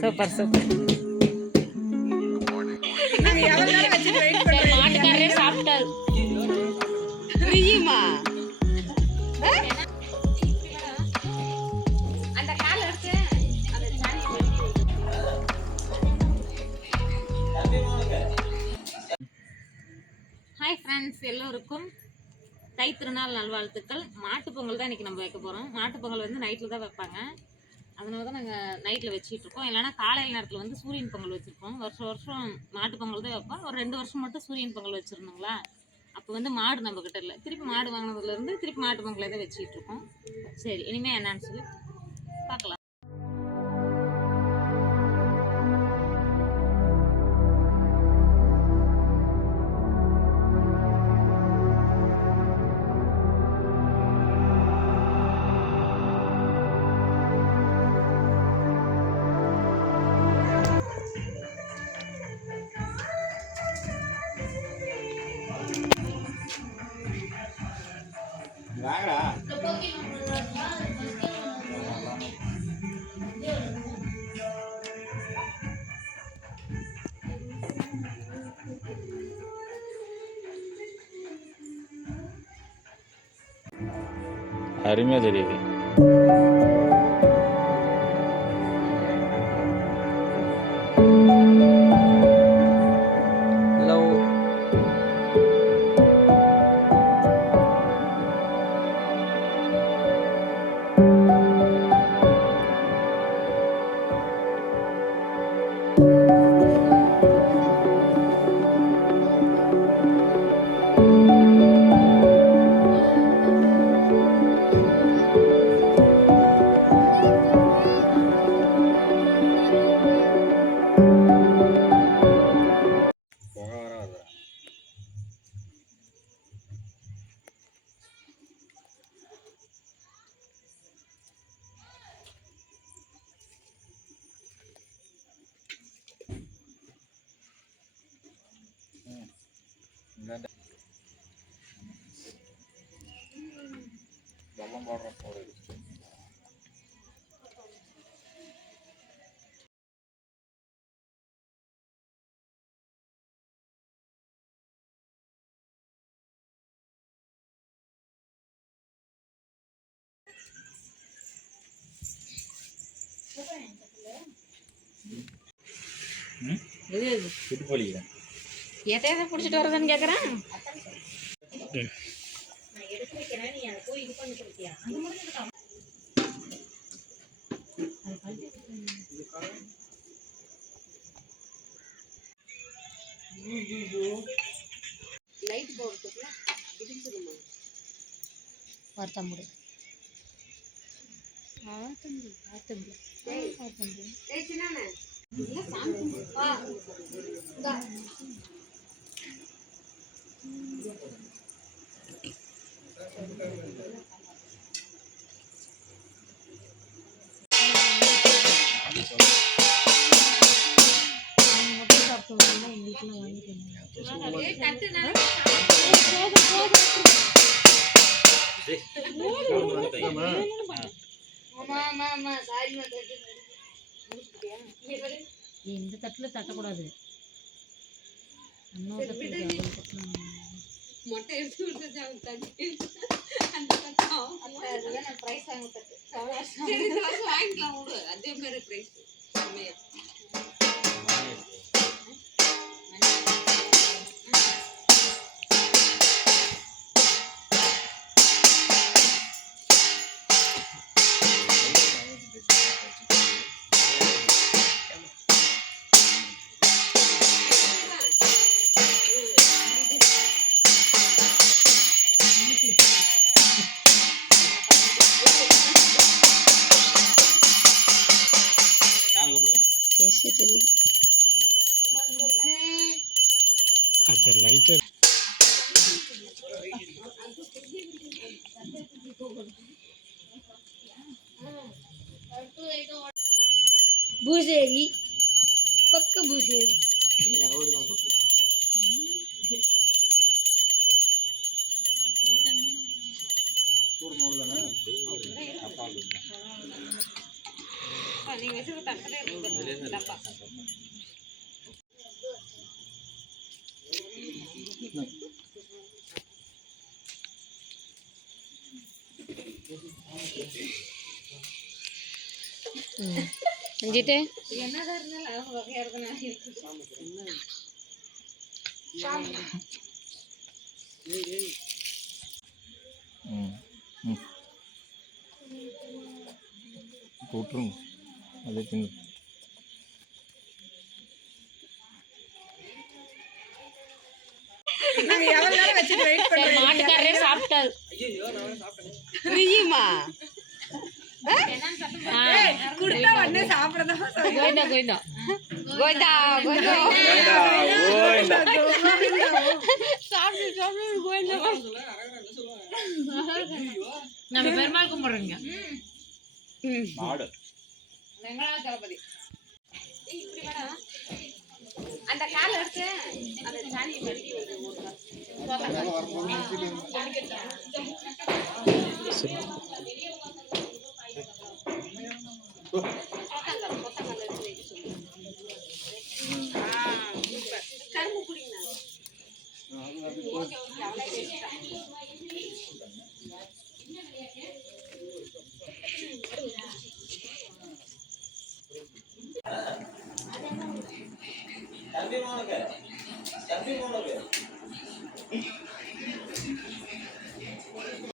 Super super சாப்பிட்டாரு அந்த hi friends எல்லோருக்கும் தை திருநாள் நல்வாழ்த்துக்கள். மாட்டுப் பொங்கல் தான் இன்றைக்கி நம்ம வைக்க போகிறோம் மாட்டுப் பொங்கல் வந்து நைட்டில் தான் வைப்பாங்க. அதனால தான் நாங்கள் நைட்டில் வச்சிட்டு இருக்கோம். இல்லைன்னா காலையில் நேரத்தில் வந்து சூரியன் பொங்கல் வச்சுருப்போம். வருஷம் வருஷம் மாட்டு பொங்கல் தான் வைப்போம். ஒரு ரெண்டு வருஷம் மட்டும் சூரியன் பொங்கல் வச்சுருந்தோங்களா அப்போ வந்து மாடு நம்ம கிட்ட இல்லை. திருப்பி மாடு வாங்கினதுலேருந்து திருப்பி மாட்டு பொங்கலை தான் வச்சுக்கிட்டு இருக்கோம். சரி இனிமேல் என்னான்னு சொல்லி. பார்க்கலாம். அருமையாக தெரியுது எதை எதை பிடிச்சிட்டு வரதுன்னு கேட்குறேன் லைட் போடுறதுக்குள்ள இடிஞ்சிருமா? வார்த்தம்புடு வார்த்தம்பு అవుతుంది అవుతుంది అవుతుంది ఇంట్లో இந்த தட்டில் தட்டக்கூடாது. இன்னொரு தட்டில் இருக்கு, அந்த தட்டுல மொட்டை எடுத்து விட்டுட்டு அவன் தட்டி. அந்த பக்கம் சரி, இந்த வருஷம் வாங்கிக்கலாம் விடு. அதே மாதிரி price. செம்மையா. அந்த லைட்டர் பூசேரி பக்க பூசேரி நீங்க வச்சிருக்க தட்டுல இருக்கு டப்பா செஞ்சுட்டு. என்னதான் இருந்தாலும் அவங்க வகையா இருக்கணும் அதே தின்னு சாப்பிட்டாரு நீயுமா கோவிந்தா கோவிந்தா. கோவிந்தா கோவிந்தா. நம்ம பெருமாள் கும்பிடுறோங்க. மாடு. வெங்கடாஜ தளபதி ஏய், இப்படி வாடா. அந்த கால எடுத்து அந்த சாணி மறுபடி ஒரு ஒரு